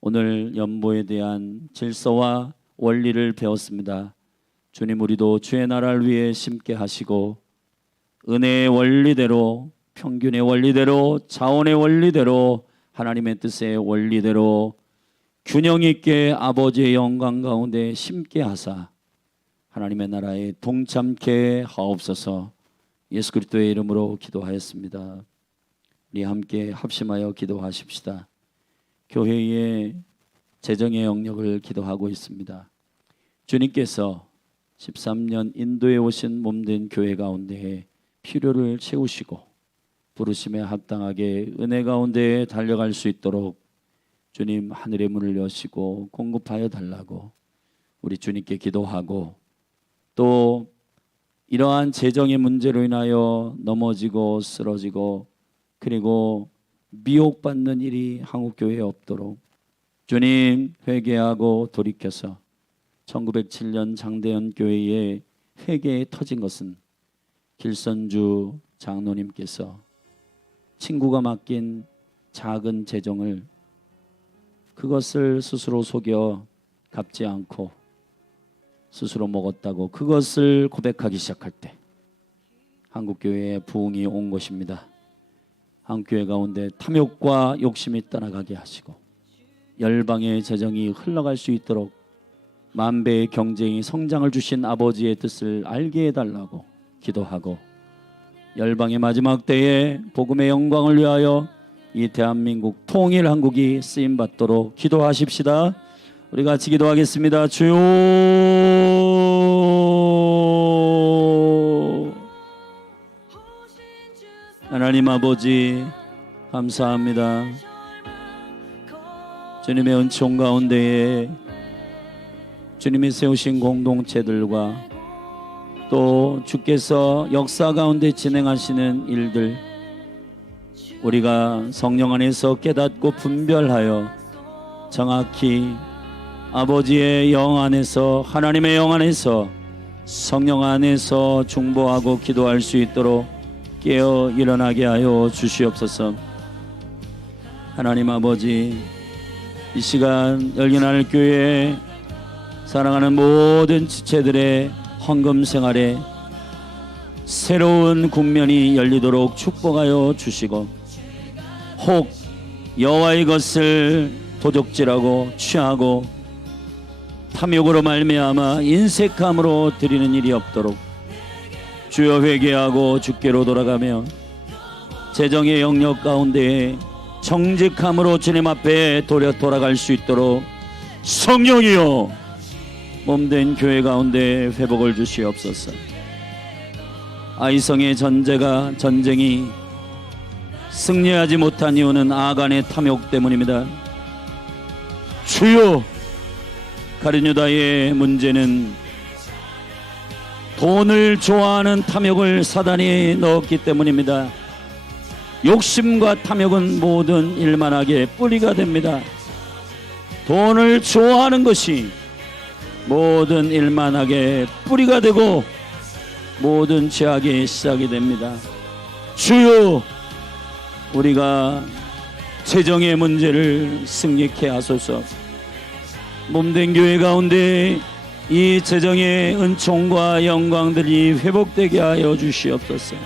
오늘 연보에 대한 질서와 원리를 배웠습니다. 주님, 우리도 주의 나라를 위해 심게 하시고 은혜의 원리대로, 평균의 원리대로, 자원의 원리대로, 하나님의 뜻의 원리대로 균형 있게 아버지의 영광 가운데 심게 하사 하나님의 나라에 동참케 하옵소서. 예수 그리스도의 이름으로 기도하였습니다. 우리 함께 합심하여 기도하십시다. 교회의 재정의 영역을 기도하고 있습니다. 주님께서 13년 인도에 오신 몸된 교회 가운데 필요를 채우시고 부르심에 합당하게 은혜 가운데 달려갈 수 있도록 주님 하늘의 문을 여시고 공급하여 달라고 우리 주님께 기도하고, 또 이러한 재정의 문제로 인하여 넘어지고 쓰러지고 그리고 미혹받는 일이 한국교회에 없도록 주님 회개하고 돌이켜서 1907년 장대현 교회에 회개에 터진 것은 길선주 장로님께서 친구가 맡긴 작은 재정을 그것을 스스로 속여 갚지 않고 스스로 먹었다고 그것을 고백하기 시작할 때 한국교회에 부흥이 온 것입니다. 한국교회 가운데 탐욕과 욕심이 떠나가게 하시고 열방의 재정이 흘러갈 수 있도록 만배의 경쟁이 성장을 주신 아버지의 뜻을 알게 해달라고 기도하고, 열방의 마지막 때에 복음의 영광을 위하여 이 대한민국 통일 한국이 쓰임받도록 기도하십시다. 우리 같이 기도하겠습니다. 주여, 하나님 아버지 감사합니다. 주님의 은총 가운데에 주님이 세우신 공동체들과 또 주께서 역사 가운데 진행하시는 일들, 우리가 성령 안에서 깨닫고 분별하여 정확히 아버지의 영 안에서, 하나님의 영 안에서, 성령 안에서 중보하고 기도할 수 있도록 깨어 일어나게 하여 주시옵소서. 하나님 아버지, 이 시간 열린 하늘 교회 사랑하는 모든 지체들의 헌금 생활에 새로운 국면이 열리도록 축복하여 주시고, 혹 여호와의 것을 도적질하고 취하고 탐욕으로 말미암아 인색함으로 드리는 일이 없도록 주여 회개하고 주께로 돌아가며 재정의 영역 가운데 정직함으로 주님 앞에 돌아갈 수 있도록 성령이여 몸된 교회 가운데 회복을 주시옵소서. 아이성의 전쟁이 승리하지 못한 이유는 아간의 탐욕 때문입니다. 주여, 가룟유다의 문제는 돈을 좋아하는 탐욕을 사단이 넣었기 때문입니다. 욕심과 탐욕은 모든 일만하게 뿌리가 됩니다. 돈을 좋아하는 것이 모든 일만하게 뿌리가 되고 모든 죄악의 시작이 됩니다. 주여, 우리가 재정의 문제를 승리케 하소서. 몸된 교회 가운데 이 재정의 은총과 영광들이 회복되게 하여 주시옵소서.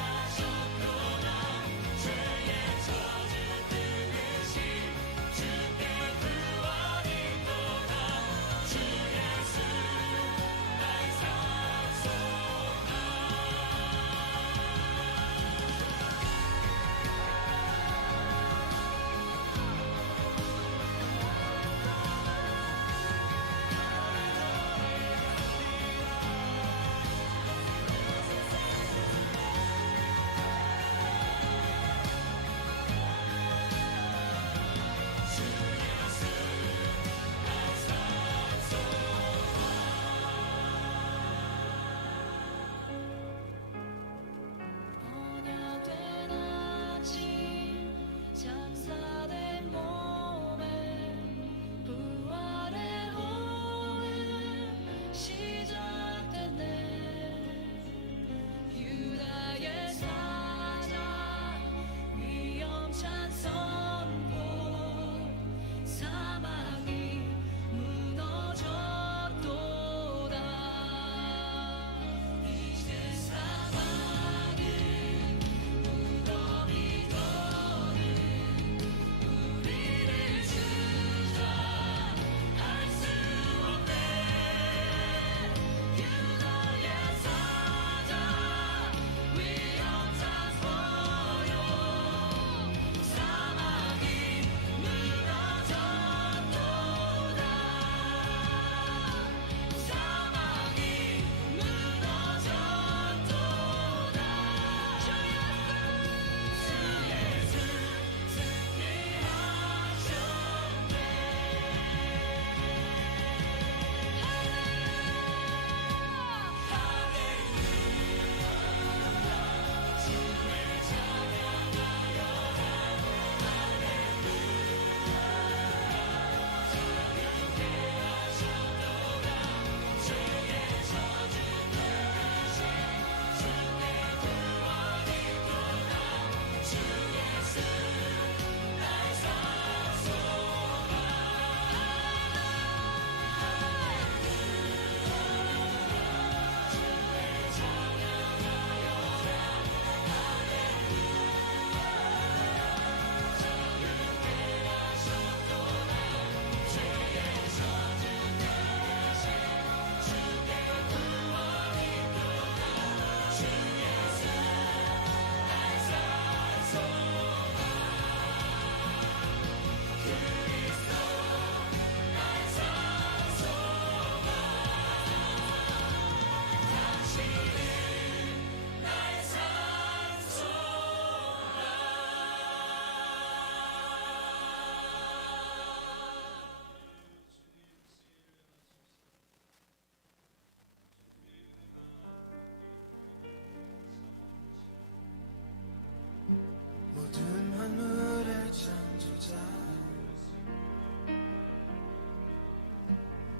모든 만물의 창조자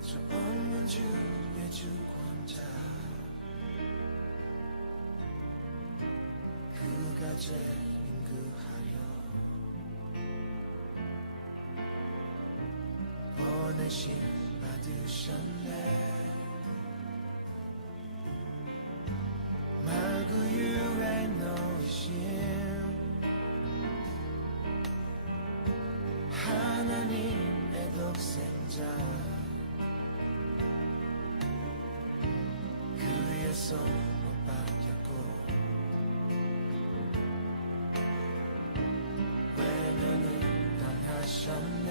저 없는 주의 주권자 그가 십자가제 인구하여 보내심 받으셨네. 말구유에 놓으신 하나님의 독생자 그의 손 못 박혔고 외면을 당하셨네.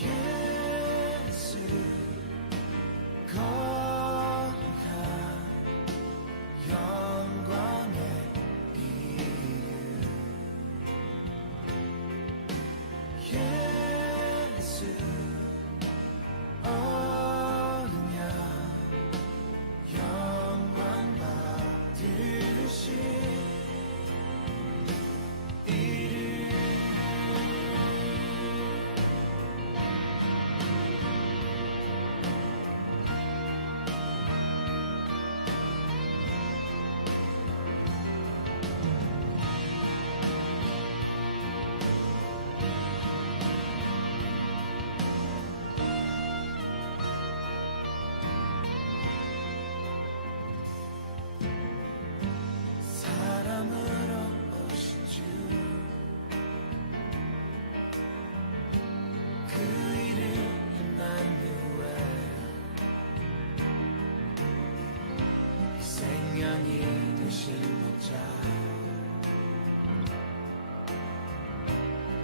예수 거룩한 영광의 이름 예수 어린 양 영광 받으신 이름. 사람으로 오신 주 그 이름 임마누엘 희생양이 되신 목자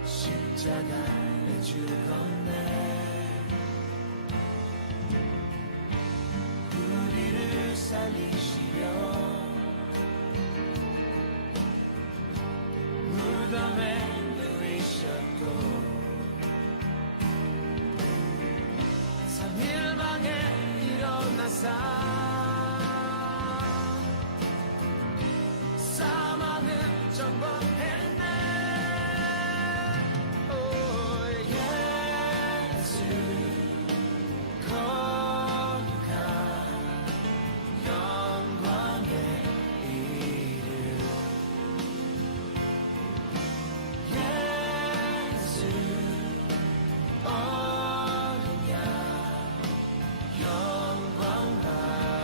십자가에 죽었네. 우리를 살리시려 무덤에 누이셨고 3일 만에 일어나사 사망을 정복했네. 오 예수 거룩한 영광의 이름 예수 어린 양 영광 받으신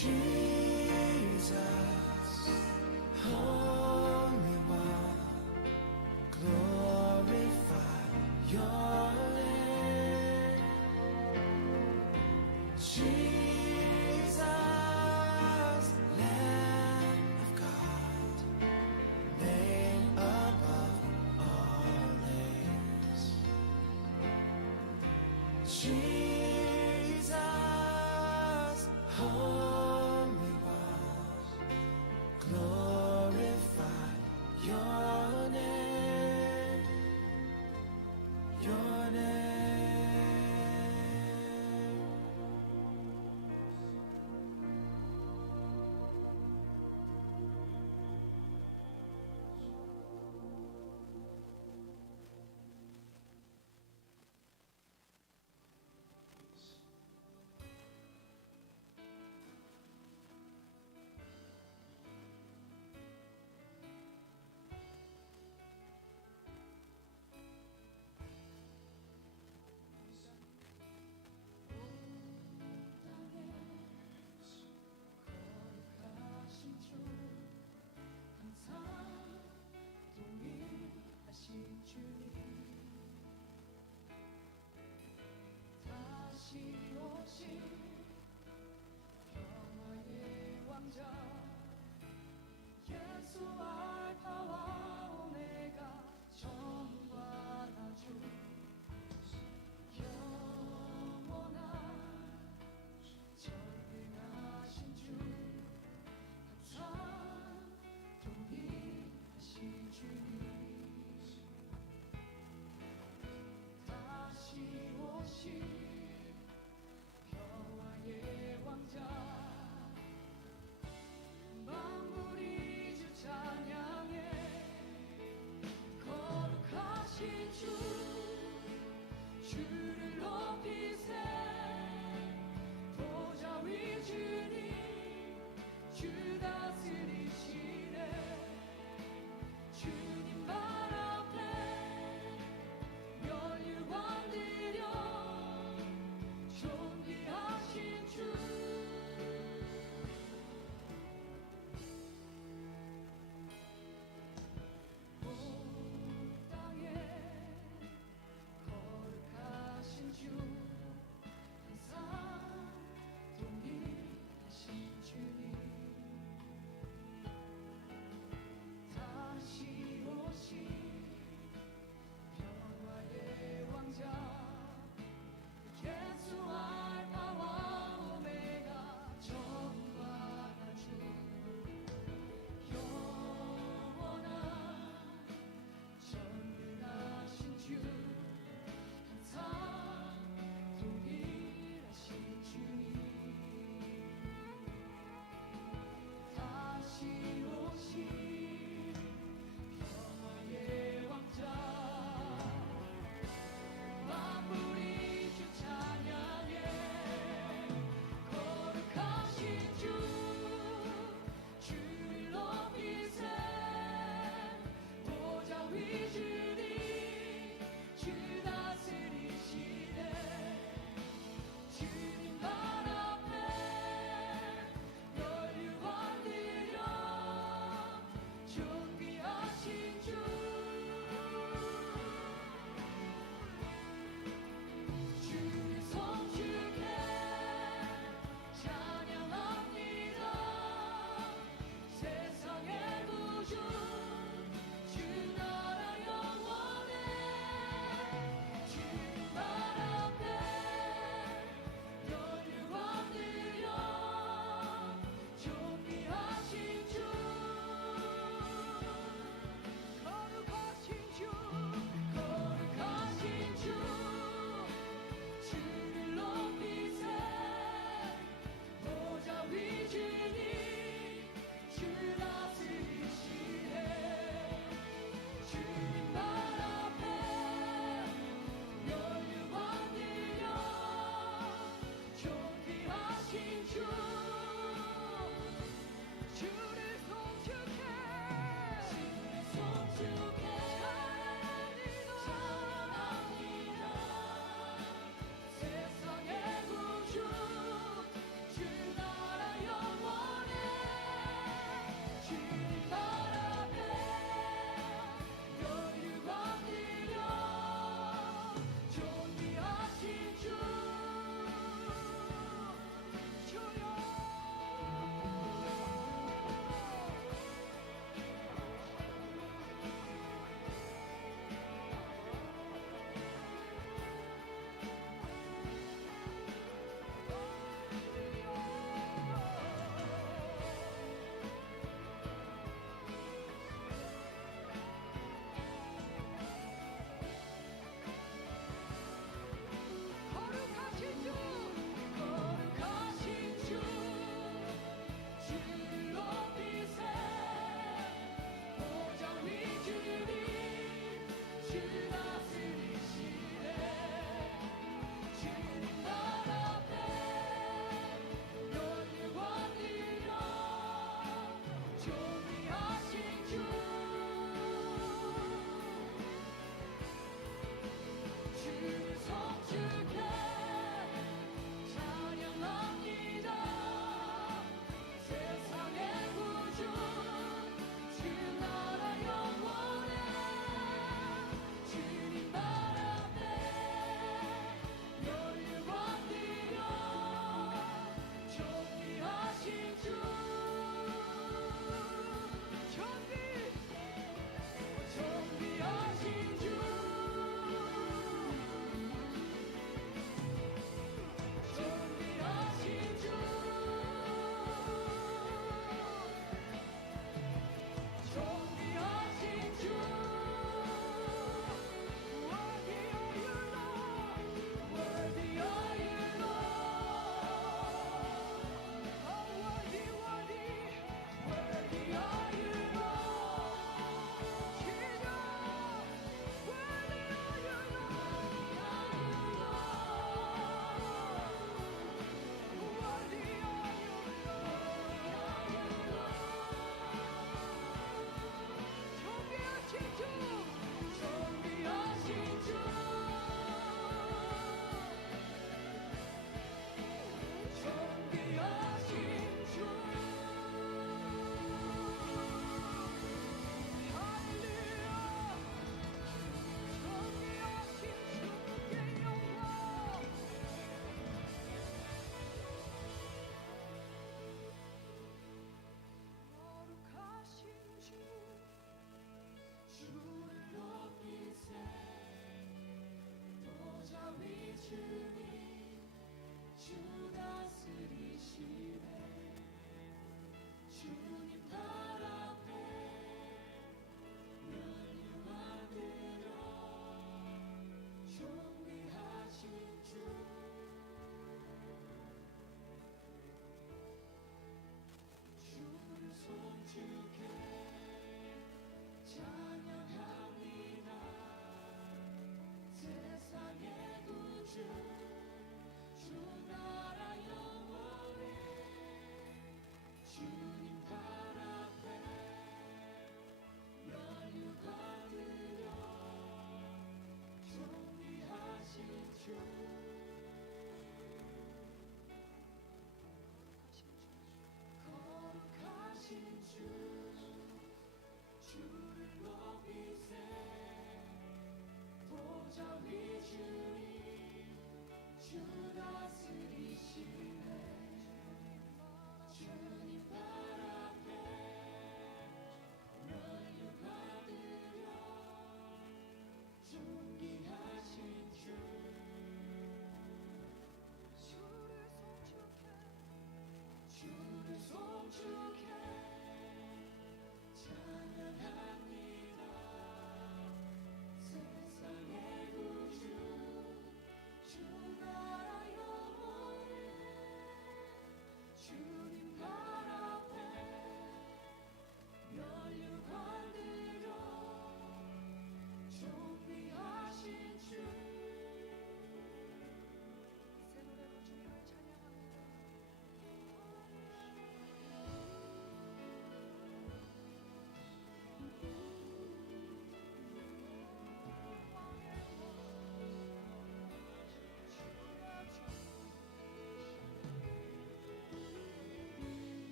Jesus, Holy One, glorify your name. Jesus, Lamb of God, name above all names. Jesus, Holy One, glorify your name, your name.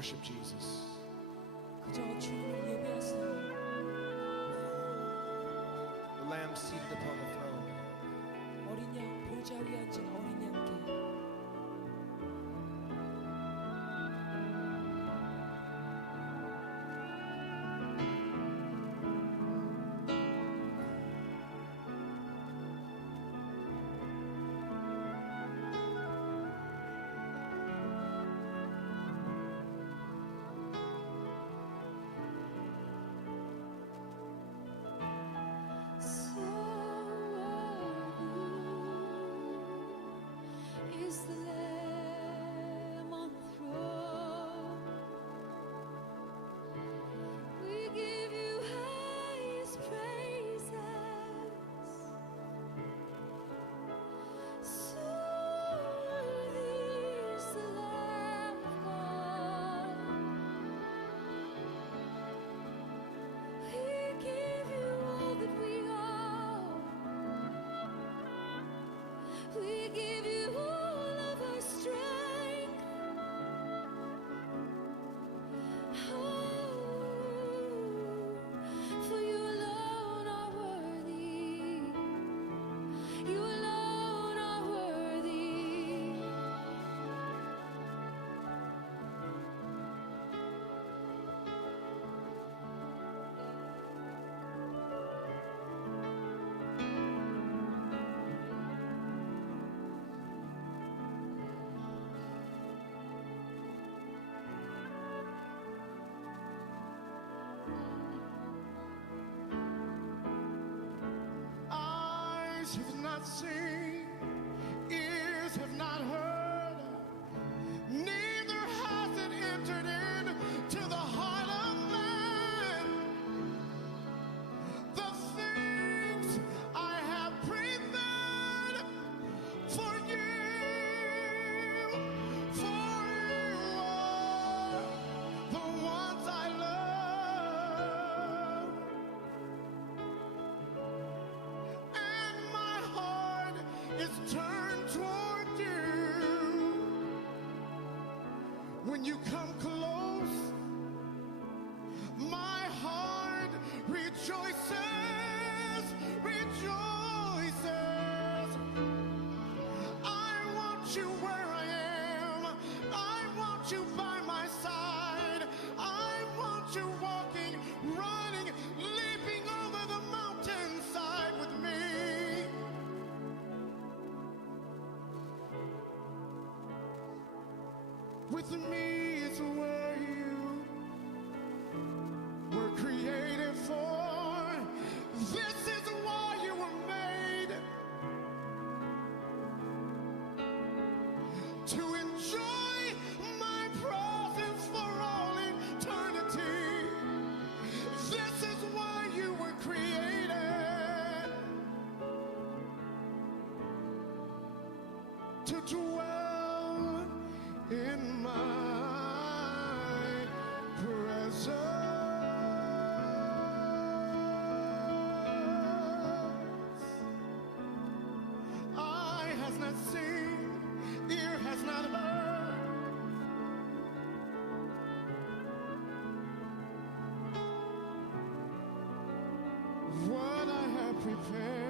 worship Jesus. 그저 주님을 예배하세요. The Lamb seated upon the throne. 어린 양 보좌 위에 앉은 어린 양께 So worthy is the Lamb on the throne. We give you highest praises. So worthy is the Lamb of God. We give you all that we are. We give you all of our strength. Oh, for you alone are worthy. You alone are worthy. Eyes have not seen, ears have not heard, neither has it entered into the heart of man. The things I have prepared for you are the ones I love. And my heart is turned toward you. When you come close, my heart rejoices, rejoices. I want you where I am. I want you by my side. I want you walking, running, leaping over the mountainside with me. With me is where you were created for. This is why you were made. To enjoy my presence for all eternity. This is why you were created. To dwell in my presence. Eye has not seen, ear has not heard. What I have prepared